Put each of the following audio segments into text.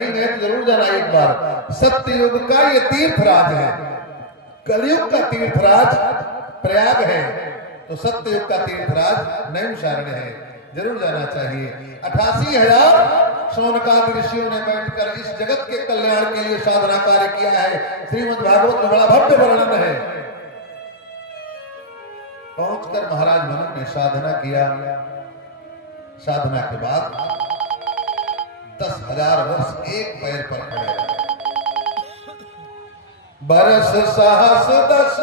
है तो जरूर जाना एक बार। सत्ययुग का ये तीर्थराज है, कलयुग का तीर्थराज प्रयाग है, तो सत्ययुग का तीर्थराज नैमिषारण्य है, जरूर जाना चाहिए। 88,000 शौनकादि ऋषियों ने बैठकर इस जगत के कल्याण के लिए साधना कार्य किया है। श्रीमद् भागवत में बड़ा भव्य वर्णन है। पहुंचकर महाराज मनु ने साधना किया। साधना के बाद 10,000 वर्ष एक पैर पर खड़े रहे। बरस सहस 10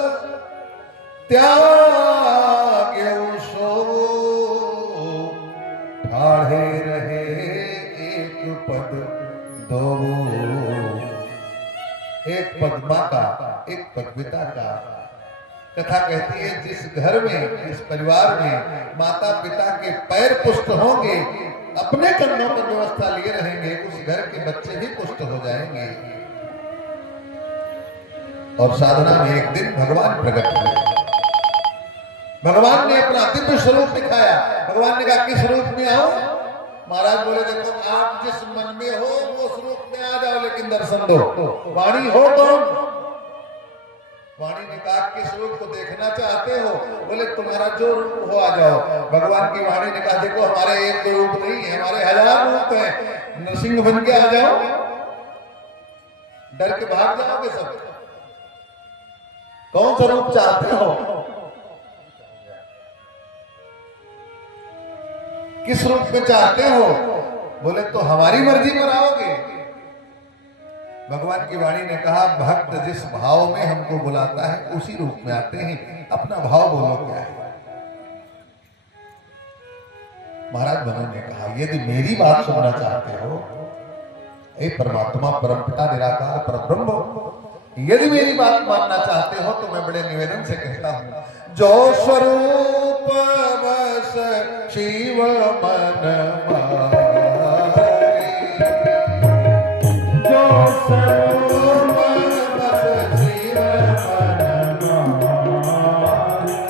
त्याग्यौ सो, ठाढ़े रहे एक पद दो। एक पद मां का, एक पद पिता का। कथा कहती है जिस घर में, जिस परिवार में माता पिता के पैर पुष्ट होंगे, अपने कंधों पर व्यवस्था लिए रहेंगे, उस घर के बच्चे भी पुष्ट हो जाएंगे। और साधना में एक दिन भगवान प्रकट हुए। भगवान ने अपना दिव्य स्वरूप दिखाया। भगवान ने कहा किस रूप में आओ? महाराज बोले देखो आप जिस मन में हो वो उस रूप में आ जाओ, लेकिन दर्शन दो। वाणी हो कौन? वाणी ने कहा किस रूप को देखना चाहते हो? बोले तुम्हारा जो रूप हो आ जाओ। भगवान की वाणी ने कहा देखो हमारे एक दो रूप नहीं है, हमारे 1000 रूप हैं। नरसिंह बन के आ जाओ, डर के भाग जाओगे सब। कौन सा रूप चाहते हो? किस रूप में चाहते हो? बोले तो हमारी मर्जी पर आओगे। भगवान की वाणी ने कहा भक्त जिस भाव में हमको बुलाता है उसी रूप में आते हैं, अपना भाव बोलो क्या है। महाराज मनु ने कहा यदि मेरी बात सुनना चाहते हो, हे परमात्मा परमपिता निराकार परब्रह्म, यदि मेरी बात मानना चाहते हो तो मैं बड़े निवेदन से कहता हूं, जो स्वरूप बस शिव मन मारे, जो स्वरूप बस शिव मन मारे,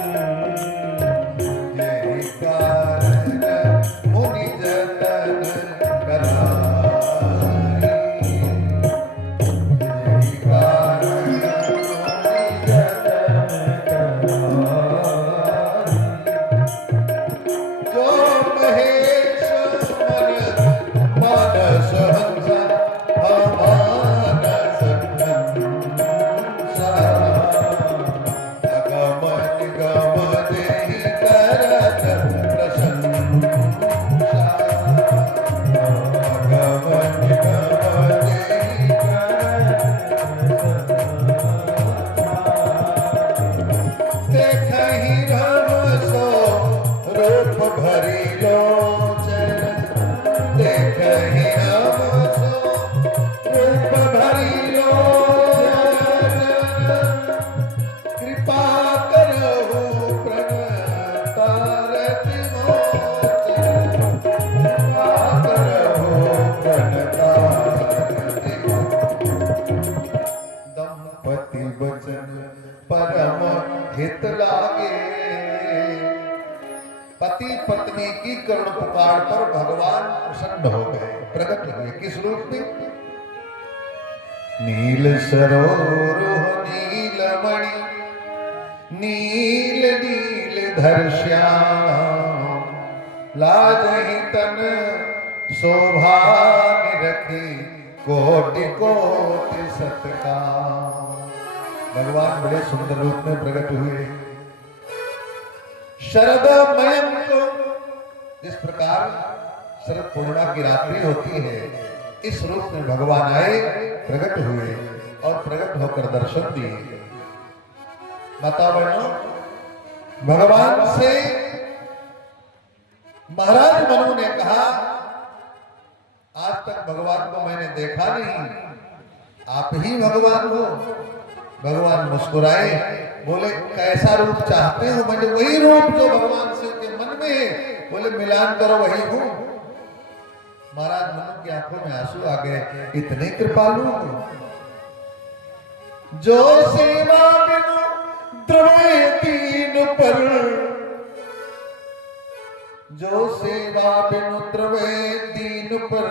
यही कारण मुनि जतन करारे, यही कारण मुनि जतन करारे, जो महेश मन मानस हंसा अमानस हंसा, अगम निगम देहि करत प्रशंसा, अगम निगम देहि करत प्रशंसा, देखहि राम सो रूप भरी लोचन, देखहि राम सो रूप भरी लोचन, कृपा करहु प्रणतारति मोचन, कृपा करहु प्रणतारति मोचन। दंपति वचन परम हित लागे, पति पत्नी की करुण पुकार पर भगवान प्रसन्न हो गए, प्रकट हुए। किस रूप में? नील सरोरुह नीलमणि, नील नील धर श्याम, लाजहि तन शोभा निरखी, कोटि कोटि सत्काम। भगवान बड़े सुंदर रूप में प्रकट हुए। शरद मयंक, जिस प्रकार शरद पूर्णिमा की रात्रि होती है, इस रूप में भगवान आए, प्रकट हुए और प्रकट होकर दर्शन दिए। माता बहनों, भगवान से महाराज मनु ने कहा आज तक भगवान को मैंने देखा नहीं, आप ही भगवान हो। भगवान मुस्कुराए, बोले कैसा रूप चाहते हो? मैंने वही रूप जो भगवान शिव के मन में है। बोले मिलान करो, वही हूं। महाराज मनु की आंखों में आंसू आ गए, इतने कृपालु हो। जो सेवा बिनु द्रवे दीन पर, जो सेवा बिनु द्रवे दीन पर,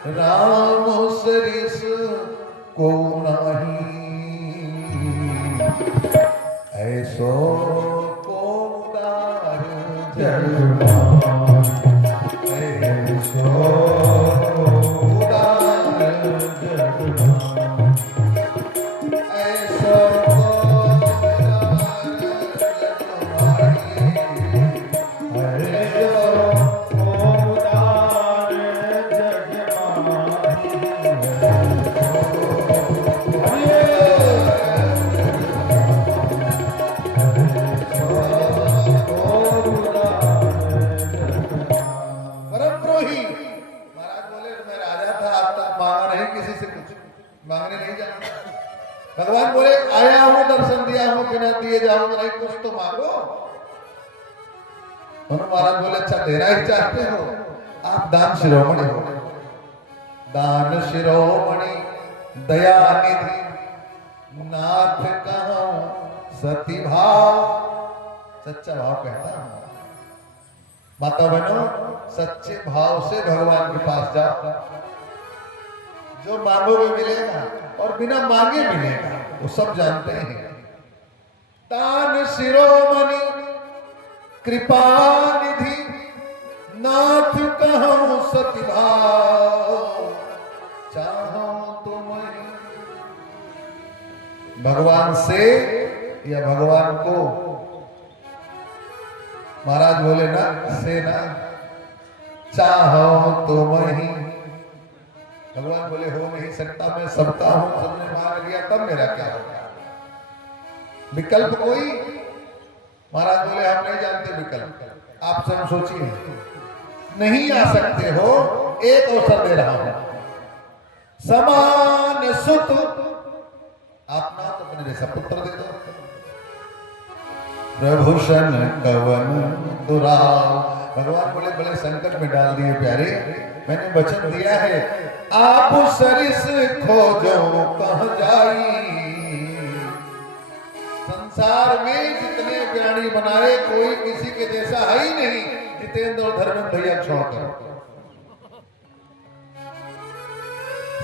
राम सरिस को नाही, ऐसो को उदार जगमान, ऐसो उदार जगमान, ऐसो मांगने नहीं जाना। भगवान बोले आया हूं, दर्शन दिया हूं, बिना दिए जाऊं नहीं, कुछ तो मांगो। महाराज बोले अच्छा देना ही चाहते हो, आप दान शिरोमणि हो, दान शिरोमणि दया निधि, नाथ कहूं सती भाव, सच्चा भाव कहता हूं। माता बहनों, सच्चे भाव से भगवान के पास जाओ, जो मांगोगे मिलेगा और बिना मांगे मिलेगा, वो सब जानते हैं। दान शिरोमणि कृपा निधि, नाथ कहूं सती भाव, चाहो तुम्हें। भगवान से या भगवान को? महाराज बोले ना से ना, चाहो तुम्हें। भगवान बोले हो नहीं सकता, मैं सबका हूं, सबने मांग लिया तब मेरा क्या होगा? विकल्प कोई? महाराज बोले हम नहीं जानते विकल्प, आप सब सोचिए, नहीं आ सकते हो, एक अवसर दे रहा हूं। समान सुत, आप ना तो अपने जैसा पुत्र दे दो। प्रभूषण कवन दुराव, भगवान बोले बड़े संकट में डाल दिए प्यारे, मैंने वचन दिया है, आप सरिस खोजो कहां जाई। संसार में जितने प्राणी बनाए कोई किसी के जैसा है ही नहीं, जितेंद्र और धर्मेंद्र भैया छोड़कर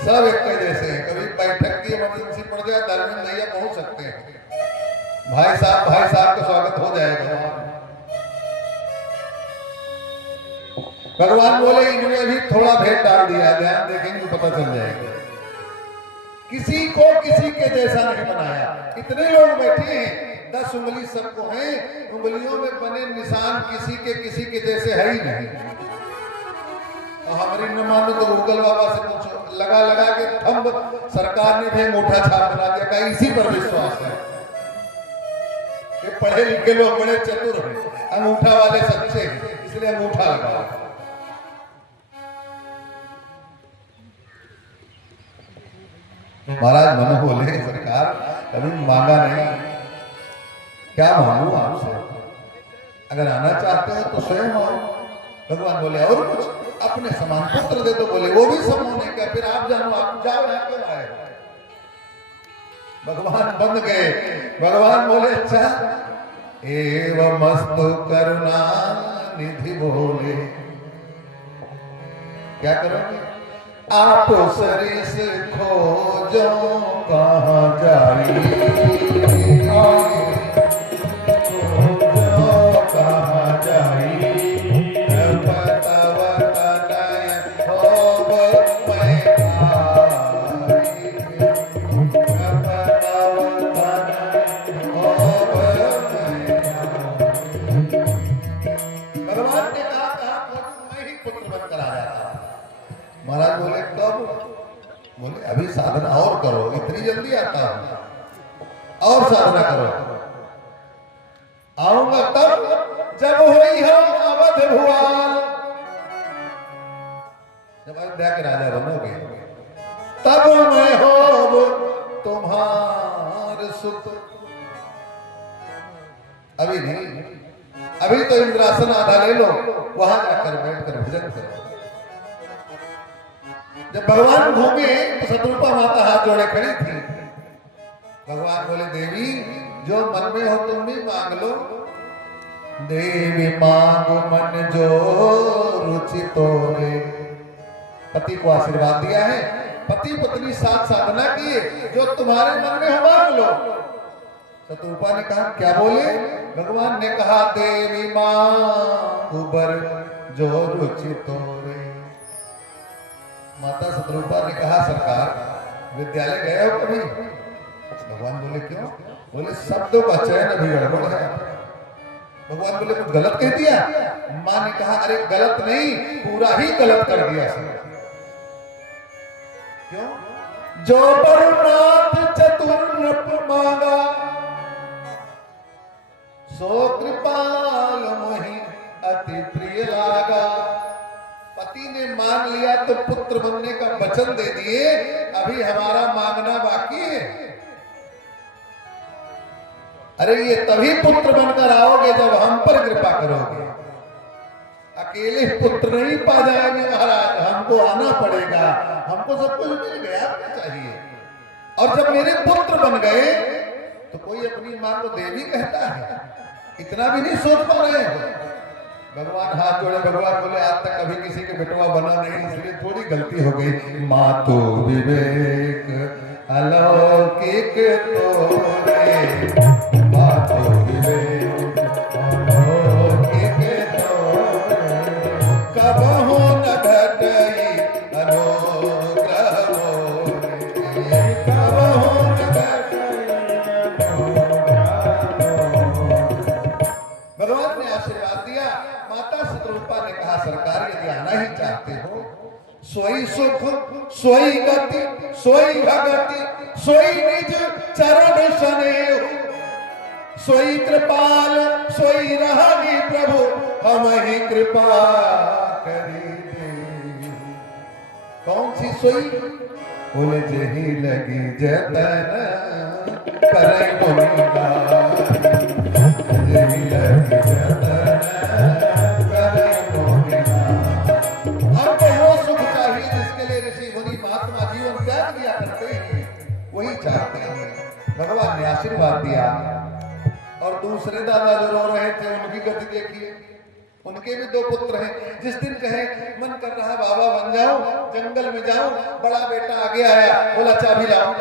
सब एक के जैसे हैं। कभी बैठक की इमरजेंसी पड़ जाए, धर्मेंद्र भैया पहुंच सकते हैं, भाई साहब का स्वागत हो जाएगा। भगवान बोले इनमें भी थोड़ा भेद डाल दिया, ध्यान देखेंगे तो पता चल जाएगा। किसी को किसी के जैसा नहीं बनाया। इतने लोग बैठे हैं, 10 उंगली सबको हैं, उंगलियों में बने निशान किसी के जैसे है ही नहीं। हमारी न मानो तो गूगल बाबा से पूछो, लगा के थंब सरकार ने भी अंगूठा छाप बना दिया, का इसी पर विश्वास है कि पढ़े लिखे लोग बड़े चतुर हैं, अंगूठा वाले सच्चे हैं, इसलिए अंगूठा लगा। महाराज मन बोले सरकार कभी मांगा नहीं, क्या मांगू आपसे? अगर आना चाहते हो तो स्वयं आओ। भगवान बोले और कुछ? अपने समान पुत्र दे दो। बोले वो भी सब होने का, फिर आप जानो, आप जाओ, यहाँ क्यों आए? भगवान बंद गए। भगवान बोले अच्छा, एवं मस्तु करुणा निधि बोले क्या करोगे? आप सरिस खोजो कहां जाई, खोजो कहां जाई, बताव तनय होब मैं आई, बताव तनय होब मैं आई। भगवान ने कहा मैं ही पुत्र बनकर आ जाता। महाराज बोले कब? बोले अभी साधना और करो, इतनी जल्दी आता हूं, और साधना करो, आऊंगा तब जब हुई हो अवध भुआल। जब अयोध्या के राजा बनोगे तब मैं हो तुम्हार सुत। अभी नहीं, अभी तो इंद्रासन आधा ले लो, वहां जाकर बैठकर भजन करो। जब भगवान घूमे तो शत्रुपा माता हाथ जोड़े खड़ी थी। भगवान बोले देवी जो मन में हो तुम भी मांग लो। देवी मांग मन जो रुचि तोरे, पति को आशीर्वाद दिया है, पति पत्नी साथ साधना किए, जो तुम्हारे मन में हो मांग लो। शत्रुपा ने कहा क्या बोले? भगवान ने कहा देवी मां उबर जो रुचि तोरे। माता शत्रुपा ने कहा सरकार विद्यालय गए हो कभी? भगवान बोले क्यों? बोले शब्दों का चयन अभी गड़बड़ है। भगवान बोले कुछ गलत कह दिया? मां ने कहा अरे गलत नहीं, पूरा ही गलत कर दिया। क्यों? जो बरुनाथ चतुर नृप मांगा सो कृपाल मोहि अति प्रिय लागा। पति ने मांग लिया तो पुत्र बनने का वचन दे दिए, अभी हमारा मांगना बाकी है। अरे ये तभी पुत्र बनकर आओगे जब हम पर कृपा करोगे। अकेले पुत्र नहीं पा जाएंगे महाराज, हमको आना पड़ेगा, हमको सब कुछ मिल गया चाहिए। और जब मेरे पुत्र बन गए तो कोई अपनी मां को देवी कहता है, इतना भी नहीं सोच पा रहे हो। भगवान हाथ जोड़े, भगवान बोले आज तक कभी किसी के बेटवा बना नहीं, इसलिए थोड़ी गलती हो गई। मातु विवेक अलौकिक तोरे, मातु विवेक अलौकिक तोरे, कबहु न घटई अनुग्रह मोरे, कबहु न घटई। भगवान ने आशीर्वाद दिया। माता शत्रुपा ने कहा सरकार यदि आना ही चाहते हो, सोई सुख सोई गति सोई भगति सोई निज चरण स्नेह, सोई कृपाल सोई रहागी प्रभु, हम ही कृपा करी दे। कौन सी सोई? बोले जही लगी जतन करे मुनिगा, जही लगी जतन करे मुनिगा। हमको वो सुख चाहिए जिसके लिए ऋषि मुनि महात्मा जीवन त्याग दिया करते हैं, वही चाहते हैं। भगवान ने आशीर्वाद दिया। और दूसरे दादा जो रो रहे थे उनकी गति देखिए, उनके भी 2 पुत्र हैं। जिस दिन कहे मन कर रहा बाबा बन जाऊं, जंगल में जाऊं, बड़ा बेटा आगे आया, बोला चाबी लाओ।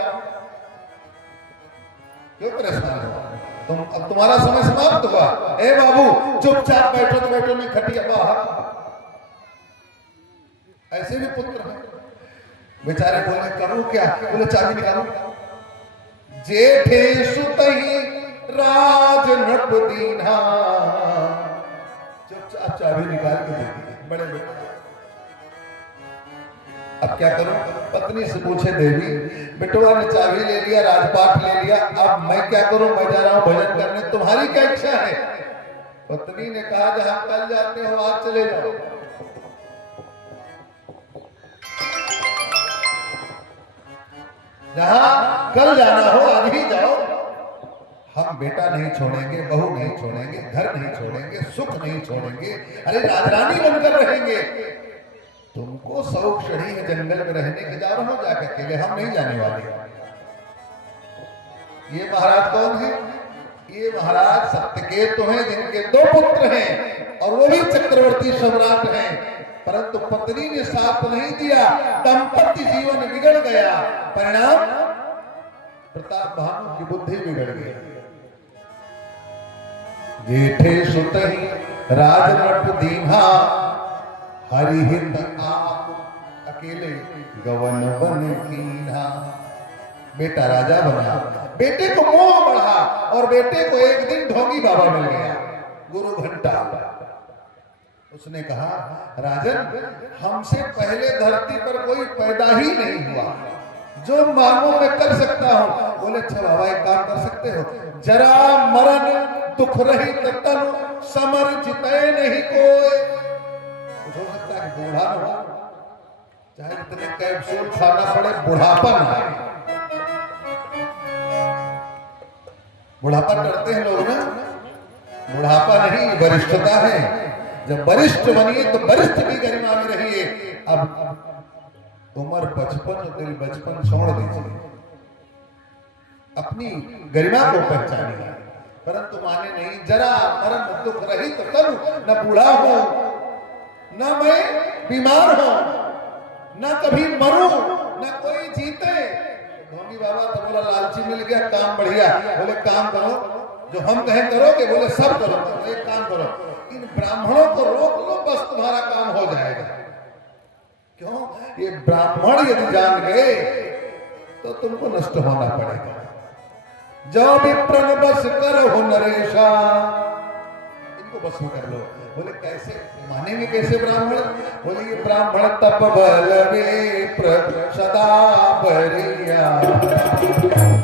क्यों परेशान हो तुम? अब तुम्हारा समय समाप्त हुआ। ए बाबू चुपचाप बैठो तो बैठो, नहीं खटिया बाहर। ऐसे भी पुत्र हैं। बेचारे बोले करूं क्या? बोले चाबी निकालो। जेठे सुतही राज नृप दीन्हा, चुपचाप चाबी निकाल के दे दी बड़े बेटे। अब क्या करूं? पत्नी से पूछे देवी, बेटवा ने चाबी ले लिया, राजपाट ले लिया, अब मैं क्या करूं? मैं जा रहा हूं भजन करने, तुम्हारी क्या इच्छा है? पत्नी ने कहा जहां कल जाते हो आज चले जाओ। जहां कल जाना हो आज ही जाओ। हम बेटा नहीं छोड़ेंगे, बहू नहीं छोड़ेंगे, घर नहीं छोड़ेंगे, सुख नहीं छोड़ेंगे, अरे राजरानी बनकर रहेंगे। तुमको शौक चढ़ी है जंगल में रहने के, जा रहा हो जाकर अकेले, हम नहीं जाने वाले। ये महाराज कौन है? ये महाराज सत्यकेतु हैं, जिनके 2 पुत्र हैं और वो भी चक्रवर्ती सम्राट हैं, परंतु पत्नी ने साथ नहीं दिया, दाम्पत्य जीवन बिगड़ गया। परिणाम प्रताप भानु की बुद्धि बिगड़ गई। जेठे सुतहि राज नृप दीन्हा, हरिहित आप अकेले गवन बन कीन्हा। बेटा राजा बना, बेटे को मोह बढ़ा और बेटे को एक दिन ढोंगी बाबा मिल गया, गुरु घंटा। उसने कहा राजन हमसे पहले धरती पर कोई पैदा ही नहीं हुआ, जो मांगो मैं कर सकता हूं। बोले अच्छा बाबा एक काम कर सकते हो, जरा मरण दुख रहित तन समर जिते नहीं कोई। कुछ हो सकता है बूढ़ा न हो, चाहे इतने कैप्सूल खाना पड़े, बुढ़ापा न आए। बुढ़ापा डरते हैं लोग ना, बुढ़ापा नहीं वरिष्ठता है। जब वरिष्ठ बनिए तो वरिष्ठ की गरिमा में रहिए। अब उम्र 55, दिल बचपन छोड़ दीजिए, अपनी गरिमा को पहचानिए। परंतु माने नहीं, जरा मरण दुख रहित तनु, न बूढ़ा हो न मैं बीमार हो, ना कभी मरूं, ना कोई जीते। ढोंगी बाबा तो बोला लालची मिल गया, काम बढ़िया। बोले काम करो, जो हम कहें करोगे? बोले सब करो। तो एक काम करो, इन ब्राह्मणों को रोक लो, बस तुम्हारा काम हो जाएगा। क्यों? ये ब्राह्मण यदि जान गए तो तुमको नष्ट होना पड़ेगा। जो भी प्रण बस कर हो नरेशा, इनको बस में कर लो। बोले कैसे मानेंगे, कैसे ब्राह्मण? बोले ये ब्राह्मण तप बल विप्र सदा बरिया,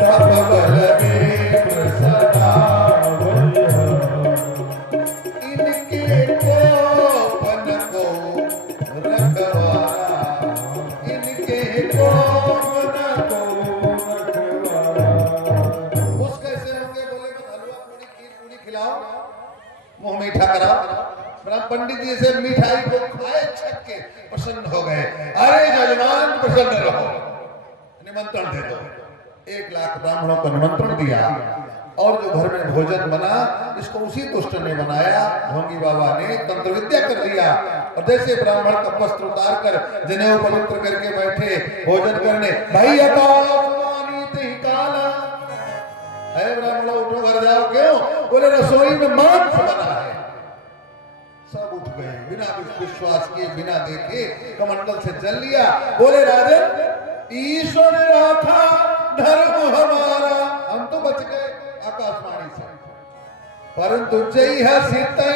तप बल विप्र सदा बरिया, इनके कोपन को रखवारा, इनके कोपन को रखवारा। उस कैसे होंगे? बोले हलवा पूरी खीर पूरी खिलाओ, मुंह मीठा कराओ। पंडित जी से मिठाई को खाए, छक के प्रसन्न हो गए। अरे जजमान प्रसन्न रहो, निमंत्रण दे दो। 1 लाख ब्राह्मणों को निमंत्रण दिया और जो घर में भोजन बना, इसको उसी दुष्ट ने बनाया। ढोंगी बाबा ने तंत्र विद्या कर दिया और जैसे ब्राह्मण का वस्त्र उतार कर जनेऊ पवित्र करके बैठे भोजन करने। भाई काला है, ब्राह्मणों उठो घर जाओ। क्यों? बोले रसोई में मांस बना है। सब उठ गए, बिना विश्वास किए, बिना देखे कमंडल से जल लिया। बोले राजन, ईश्वर राखा धर्म हमारा, हम तो बच गए आकाशवाणी से, परंतु जय सीते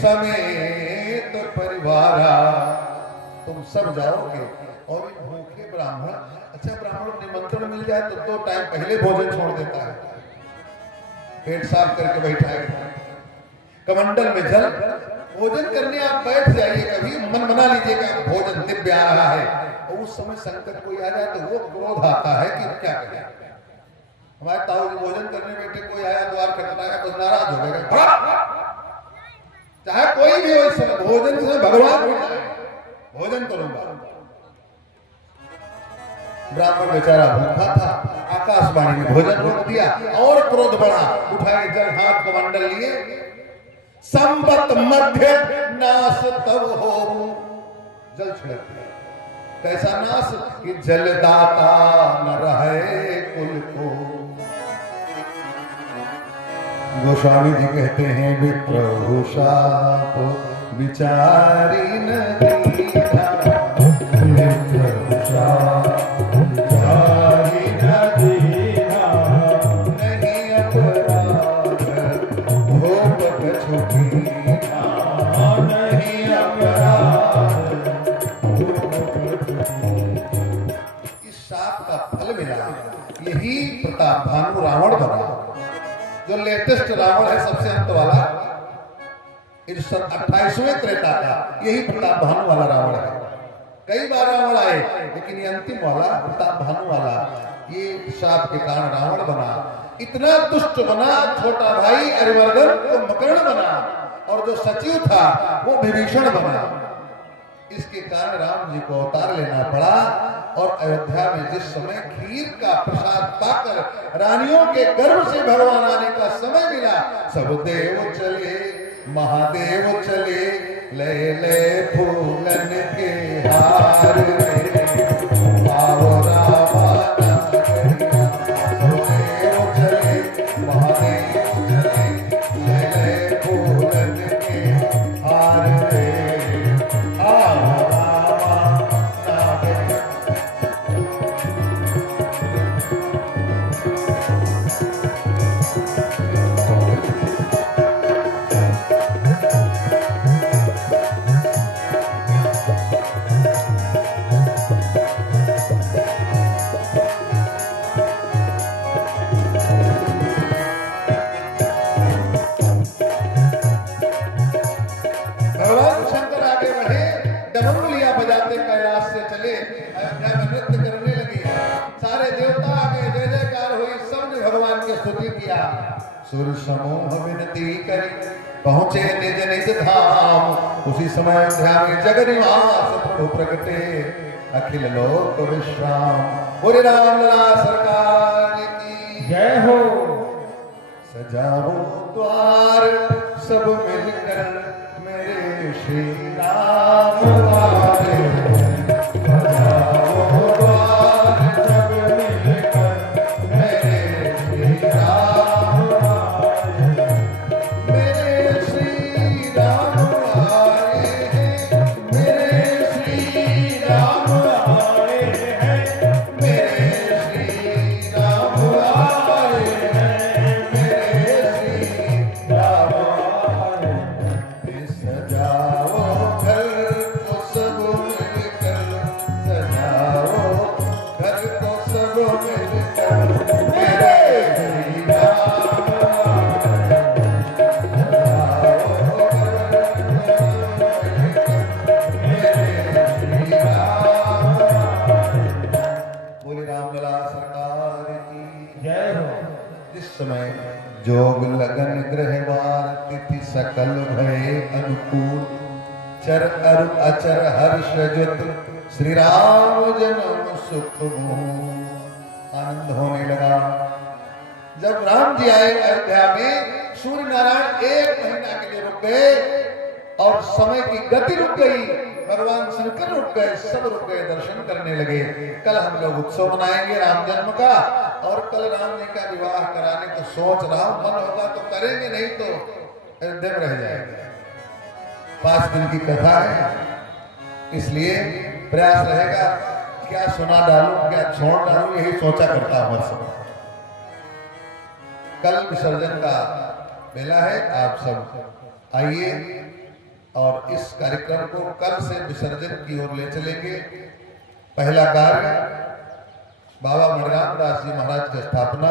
समेत परिवारा, तुम सब जाओगे। और इन भूखे ब्राह्मण, अच्छा ब्राह्मण निमंत्रण मिल जाए तो 2 टाइम पहले भोजन छोड़ देता है, पेट साफ करके बैठा है। कमंडल में जल, भोजन करने आप बैठ जाइए, कभी मन बना लीजिएगा भोजन दिव्य आ रहा है, और उस समय संकट कोई आ जाए तो वो क्रोध आता है कि क्या करें। हमारे ताऊ जी भोजन करने बैठे, कोई आया द्वार खटखटाया, बस नाराज हो गए। चाहे कोई भी हो, इस समय भोजन से भगवान भी जाए, भोजन करूंगा। ब्राह्मण बेचारा भूखा था, आकाशवाणी में भोजन रोक दिया और क्रोध बढ़ा। उठाए जल हाथ कमंडल लिए, संबत मध्य नाश तब हो, जल छिड़क दिया। कैसा नाश कि जलदाता न रहे कुल को। गोस्वामी जी कहते हैं विप्रभु शाप विचारी न दीना, विप्रभु शाप विचारी न दीना, नहीं अपराध भोग कछुकीना, नहीं अपराध भोग कछुकीना। इस शाप का फल मिला, यही प्रताप भानु रावण बना। जो लेटेस्ट रावण है, सबसे अंत वाला, 28वें त्रेता का, यही प्रताप भानु वाला रावण है। कई बार रावण आए, लेकिन ये अंतिम वाला प्रताप भानु वाला, ये शाप के कारण रावण बना। इतना दुष्ट बना, छोटा भाई अरिवर्धन को मकर्ण बना, और जो सचिव था वो विभीषण बना। इसके कारण राम जी को अवतार लेना पड़ा। और अयोध्या में जिस समय खीर का प्रसाद पाकर रानियों के गर्भ से भगवान आने का समय मिला, सब देव चले, महादेव चले, ले ले फूलन के हार रे, आओ रामा नगरिया। सब देव चले, महादेव चले, ले ले फूलन के हार रे, आओ रामा नगरिया। भगवान शंकर आगे बढ़े, डमरुलिया बजाते कैलाश से चले, अयोध्या में नृत्य करने लगे। सारे देवता आगे, जय जयकार हुई, सबने भगवान की स्तुति किया। सुर समूह विनती करी, पहुंचे निज निज धाम। उसी समय अयोध्या में जगन्निवास प्रभु प्रगटे, अखिल लोक विश्राम। बोले राम लला सरकार की जय हो। सजाओ द्वार सब मिलकर, मेरे श्री राम वाले समय जोग लगन ग्रहवार तिथि सकल भय अनुकूल चर अरु अचर हर्ष जुत श्री राम जन्म सुख आनंद होने लगा। जब राम जी आए अयोध्या में, सूर्य नारायण 1 महीना के लिए रुक गए और समय की गति रुक गई, भगवान शंकर रुक गए, सब रुक गए, दर्शन करने लगे। कल हम लोग उत्सव मनाएंगे राम जन्म का, और कल राम जी का विवाह कराने को सोच रहा हूं। मन होगा तो करेंगे, नहीं तो अयोध्या में रह जाएंगे। 5 दिन की कथा है, इसलिए प्रयास रहेगा क्या सुना डालूं क्या छोड़ डालूं, यही सोचा करता हूं हर समय। कल विसर्जन का बेला है, आप सब आइए और इस कार्यक्रम को कल से विसर्जन की ओर ले चलेंगे। पहला कार्य बाबा मणिराम दास जी महाराज की स्थापना,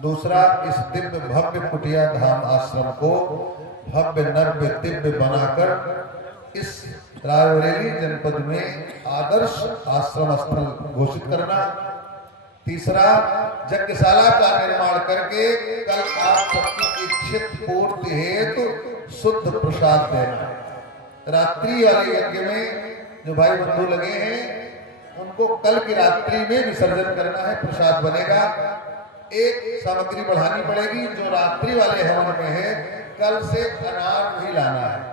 दूसरा इस दिव्य भव्य कुटिया धाम आश्रम को भव्य नव्य दिव्य बनाकर इस रायबरेली जनपद में आदर्श आश्रम स्थल घोषित करना, तीसरा यज्ञशाला का निर्माण करके कल आप सबकी इच्छित पूर्ति हेतु शुद्ध प्रसाद देना। रात्रि वाले यज्ञ में जो भाई बंधु लगे हैं उनको कल की रात्रि में विसर्जन करना है, प्रसाद बनेगा। एक सामग्री बढ़ानी पड़ेगी, जो रात्रि वाले हवन में है कल से अनार भी लाना है।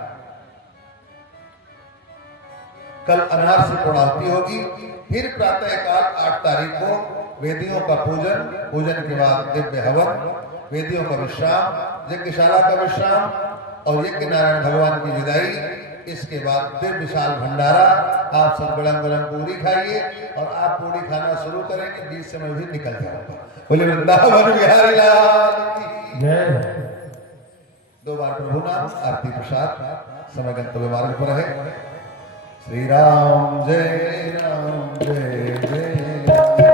कल अनार से पूर्णाहुति होगी, फिर प्रातःकाल 8 तारीख को वेदियों का पूजन, पूजन के बाद दिव्य हवन, वेदियों का विश्राम, यज्ञशाला का विश्राम और यज्ञ नारायण भगवान की विदाई। इसके बाद दिव्य विशाल भंडारा। आप सब गरम गरम पूरी खाइए और आप पूरी खाना शुरू करेंगे, बीच समय भी निकल जाएगा। बोले वृंदावन बिहारी लाल की जय। 2 बार प्रभु नाम आरती प्रसाद। समय गंतव्य मार्ग पर है। श्री राम जय राम जय जय राम,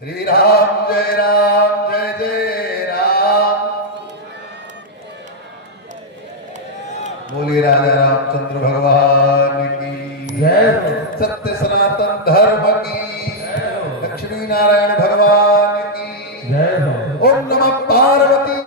श्री राम जय राम जय राजा रामचंद्र भगवान की जय। सत्य सनातन धर्म की